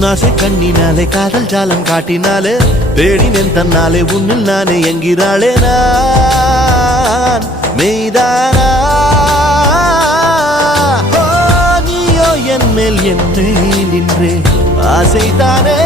உன்னாசை கண்ணினாலே காதல் ஜாலம் காட்டினாலே தேடினேன் தன்னாலே உன்னில் நானே என்கிறாளே நான் மெய்தானா நீயோ என் மேல் என்னே நின்றே ஆசைதானே